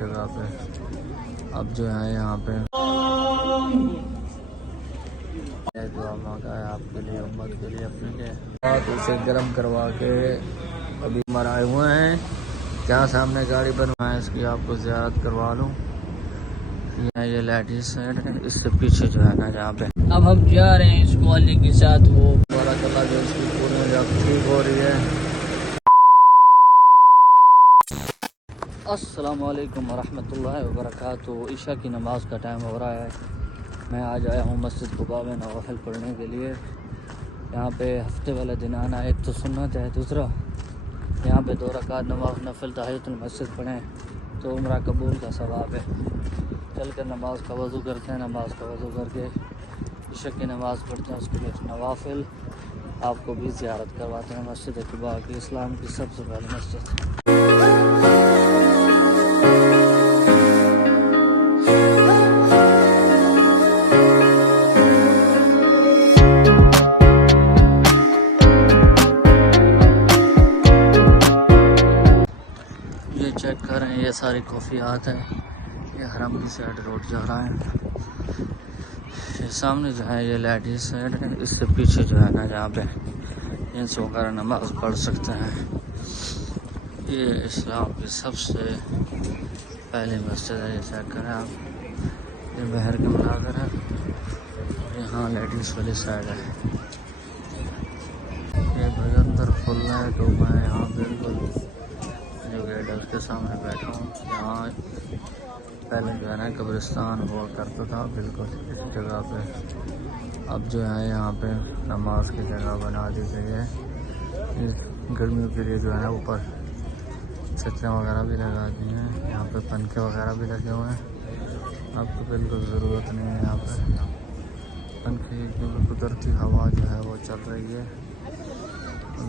जगह पे अब जो है यहाँ पे दुआ मांगा है आपके लिए, उम्मत के लिए, अपने लिए। तो इसे गर्म करवा के अभी मराए हुए हैं। क्या सामने गाड़ी बनवाए, इसकी आपको ज़ियारत करवा लूँ। ये लेडीज साइड है, इससे पीछे जो है ना जहाँ पे अब हम जा रहे हैं इस वाली के साथ। वो वाला कला जो इसकी पूरी अब ठीक हो रही है। अस्सलाम वालेकुम वरहमतुल्लाहि वबरकातुहू। ईशा की नमाज़ का टाइम हो रहा है। मैं आज आया हूँ मस्जिद कुबा में नवाफिल पढ़ने के लिए। यहाँ पे हफ्ते वाला दिन आना, एक तो सुन्नत है, दूसरा यहाँ पे 2 रकात नमाज नफिल तहियतुल मस्जिद पढ़ें तो उम्रा कबूल का सवाब है। चल कर नमाज का वज़ू करते हैं, नमाज का वज़ू करके ईशा की नमाज़ पढ़ते हैं, उसके लिए नवाफिल आपको भी ज़ियारत करवाते हैं मस्जिद कुबा की, इस्लाम की सबसे पहली मस्जिद। ये चेक कर रहे हैं, ये सारी कॉफ़ियात हैं। ये हरम की साइड रोड जा रहा है। ये सामने जो है ये लेडीज साइड है, इससे पीछे जो है ना जहाँ पे जेंट्स वगैरह नमाज पढ़ सकते हैं। ये इस्लाम की सबसे पहली मस्जिद है। ये चेक करें आप, ये बहर के मनाज़र है। यहाँ लेडीज़ वाली साइड है। ये भाई अंदर फुल है तो मैं यहाँ बिल्कुल जो गेट है उसके सामने बैठा हूँ। यहाँ पहले जो है ना कब्रिस्तान हुआ करता था, बिल्कुल इस जगह पे अब जो है यहाँ पे नमाज की जगह बना दी गई है। इस गर्मियों के लिए जो है ना ऊपर छतरियाँ वगैरह भी लगा दी हैं। यहाँ पे पंखे वगैरह भी लगे हुए हैं। अब तो बिल्कुल ज़रूरत नहीं है यहाँ पे पंखे, क्योंकि कुदरती हवा जो है वो चल रही है।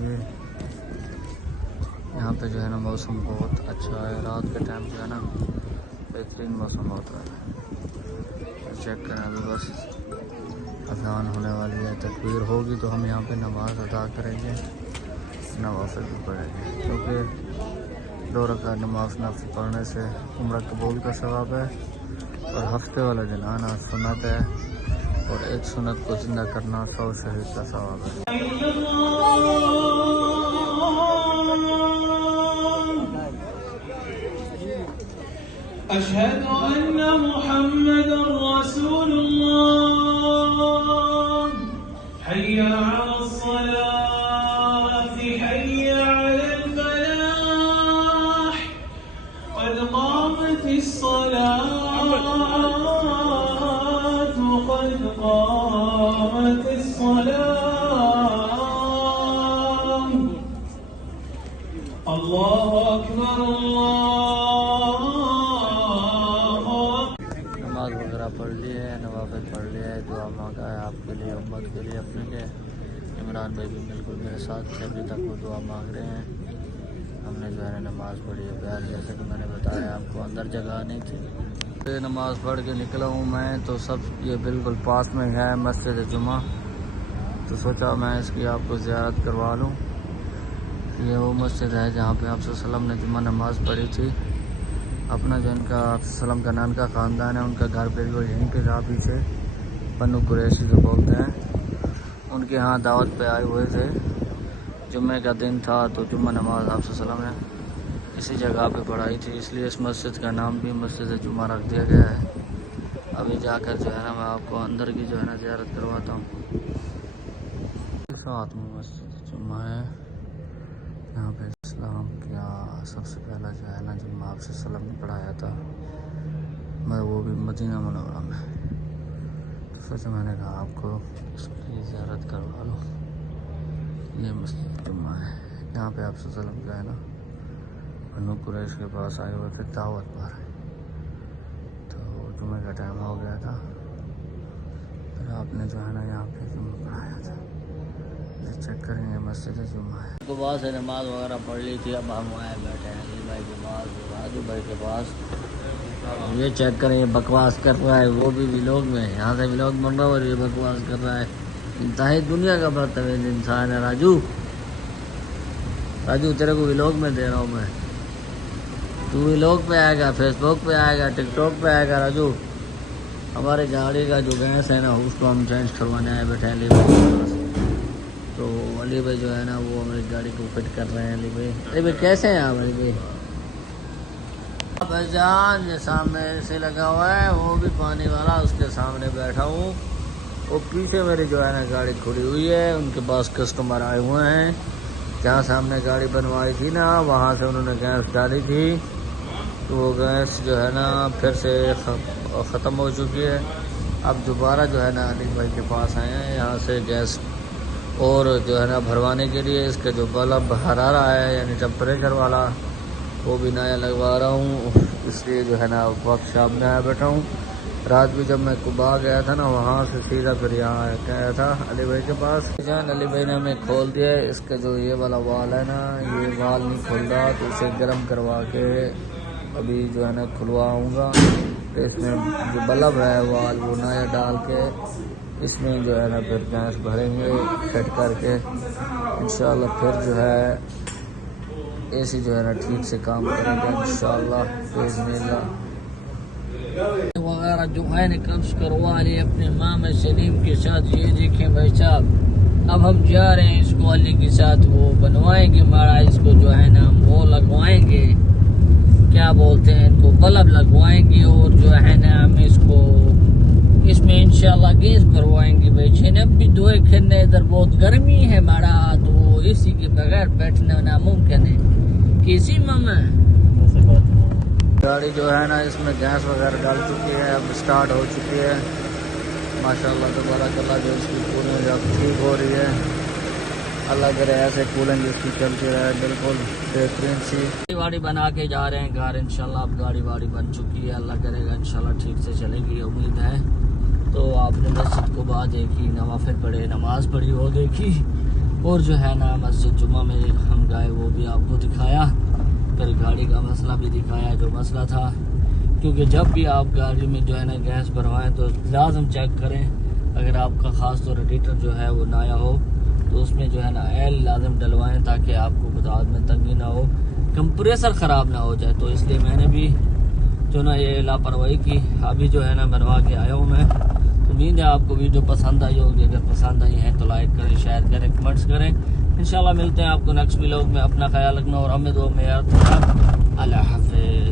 ये यहाँ पे जो है ना मौसम बहुत अच्छा है। रात के टाइम जो है ना बेहतरीन मौसम होता है। चेक करें, अभी बस अज़ान होने वाली है, तकबीर होगी तो हम यहाँ पे नमाज़ अदा करेंगे, नवाफिल भी पढ़ेंगे। क्योंकि 2 रकात नमाज नफिल पढ़ने से उम्रा कबूल का सवाब है और हफ्ते वाला दिन आना सुन्नत है, और एक सुन्नत को ज़िंदा करना 100 शहीद का सवाब है। अशहदु अन्ना मुहम्मदुर रसूलुल्लाह, हय्या अलस सलाह, हय्या अलल फलाह, क़द क़ामतिस सलाह, क़द क़ामतिस सलाह। अल्लाहु अकबर, नमाज वगैरह पढ़ ली है, नवाफिल पढ़ लिया है, दुआ मांगा है आपके लिए, उम्मत के लिए, अपने लिए। इमरान भाई भी बिल्कुल मेरे साथ थे, अभी तक वो दुआ मांग रहे हैं। हमने जो है नमाज़ पढ़ी है प्यार, जैसे कि मैंने बताया आपको, अंदर जगह नहीं थी। तो नमाज़ पढ़ के निकला हूँ मैं, तो सब ये बिल्कुल पास में है मस्जिद जुमा, तो सोचा मैं इसकी आपको ज़ियारत करवा लूँ। ये वो मस्जिद है जहाँ पे आप सल्लम ने जुमा नमाज़ पढ़ी थी। अपना जो इनका सल्लम का नान का ख़ानदान है, उनका घर बिल्कुल यहीं पे था पीछे, बन्नू कुरैशी जो बोलते हैं। उनके यहाँ दावत पे आए हुए थे, जुम्मे का दिन था, तो जुम्मा नमाज आप सल्लम ने इसी जगह पे पढ़ाई थी, इसलिए इस मस्जिद का नाम भी मस्जिद जुमा रख दिया गया है। अभी जाकर जो है ना मैं आपको अंदर की जो है ना ज़ियारत करवाता हूँ। साथ में मस्जिद जुमा है, यहाँ पे इस्लाम का सबसे पहला जो है ना जुम्मा आप सल्लम ने पढ़ाया था, मैं वो भी मदीना मुनव्वरा में। तो सोचा मैंने कहा आपको उसकी ज़ियारत करवा लूँ। ये मस्जिद जुम्मा है, यहाँ पे आप सल्लम जो है ना बन्नू कुरैश के पास आए हुए थे दावत पर, तो जुम्मे का टाइम हो गया था, फिर आपने जो है ना यहाँ पे जुम्मा पढ़ाया था। चेक करेंगे मस्जिद जुम्मा है। तो बाद से नमाज वगैरह पढ़ ली थी, अब हम आए बैठे हैं अली भाई के पास, राजू भाई के पास। ये चेक करें, ये बकवास कर रहा है, वो भी व्लॉग में, यहाँ से व्लॉग बन रहा है और ये बकवास कर रहा है। इंतहाई दुनिया का बदतमीज इंसान है राजू। राजू तेरे को व्लॉग में दे रहा हूँ मैं। तू व्लॉग पे आएगा, फेसबुक पे आएगा, टिकटॉक पे आएगा राजू। हमारी गाड़ी का जो गैस है ना उसको हम चेंज करवाने आए बैठे अली भाई के पास। तो अली भाई जो है ना वो हमारी गाड़ी को फिट कर रहे हैं। अली भाई कैसे हैं आप अली भाई? भाईजान ये सामने से लगा हुआ है, वो भी पानी वाला, उसके सामने बैठा हूँ। वो पीछे मेरी जो है ना गाड़ी खड़ी हुई है, उनके पास कस्टमर आए हुए हैं। जहाँ सामने गाड़ी बनवाई थी ना वहाँ से उन्होंने गैस डाली थी, तो वो गैस जो है ना फिर से ख़त्म हो चुकी है। अब दोबारा जो है ना अली भाई के पास आए हैं यहाँ से गैस और जो है ना भरवाने के लिए। इसका जो बल्ब हरा रहा है यानी टेम्परेचर वाला, वो भी नया लगवा रहा हूँ, इसलिए जो है ना वर्कशॉप में आया बैठा हूँ। रात भी जब मैं कुबा गया था ना वहाँ से सीधा फिर यहाँ गया था अली भाई के पास। जान अली भाई ने हमें खोल दिया है। इसका जो ये वाला वाल है ना, ये वाल नहीं खुल रहा, तो इसे गर्म करवा के अभी जो है ना खुलवाऊँगा। तो इसमें जो बल्ब है वाल वो नया डाल के इसमें जो है ना फिर गैस भरेंगे फिट करके इंशाल्लाह। फिर जो है एसी जो है ना ठीक से काम करेगा इंशाल्लाह बिस्मिल्लाह। वगैरह जो है ना कब्ज करवा लिए अपने मामा सलीम के साथ। ये देखें भाई साहब, अब हम जा रहे हैं इसको अली के साथ वो बनवाएंगे माड़ा, इसको जो है ना वो लगवाएंगे, क्या बोलते हैं इनको, बल्ब लगवाएंगे और जो है ना हम इसको इसमें इंशाल्लाह गैस भरवाएंगे। भाई अब भी दुए खिरने इधर बहुत गर्मी है माड़ा, तो एसी के बगैर बैठना नामुमकिन है। किसी मामा गाड़ी जो है ना इसमें गैस वगैरह डाल चुकी है, अब स्टार्ट हो चुकी है माशाल्लाह तबारकल्लाह। जो इसकी कूलिंग अब ठीक हो रही है, अल्लाह करे ऐसे कूलिंग इसकी चलती रहे बिल्कुल बेहतरीन सी। गाड़ी बना के जा रहे हैं घर इंशाल्लाह। अब गाड़ी वाड़ी बन चुकी है, अल्लाह करेगा इंशाल्लाह ठीक से चलेगी, उम्मीद है। तो आपने मस्जिद को बात देखी, नवाफिल पढ़े, नमाज पढ़ी वो देखी, और जो है ना मस्जिद जुम्मा में हम गए वो भी आपको दिखाया, फिर गाड़ी का मसला भी दिखाया जो मसला था। क्योंकि जब भी आप गाड़ी में जो है ना गैस भरवाएं तो लाजम चेक करें, अगर आपका ख़ास तौर रेडिएटर जो है वो नया हो तो उसमें जो है ना एल लाजम डलवाएं ताकि आपको बता में तंगी ना हो, कंप्रेसर ख़राब ना हो जाए। तो इसलिए मैंने भी जो ना ये लापरवाही की, अभी जो है ना बनवा के आया हूँ मैं। तो उम्मीद है आपको वीडियो पसंद आई होगी, अगर पसंद आई है तो लाइक करें, शेयर करें, कमेंट्स करें। इंशाल्लाह मिलते हैं आपको नेक्स्ट व्लॉग में। अपना ख्याल रखना और हमें दो में याद रखना। अल्लाह हाफ़िज़।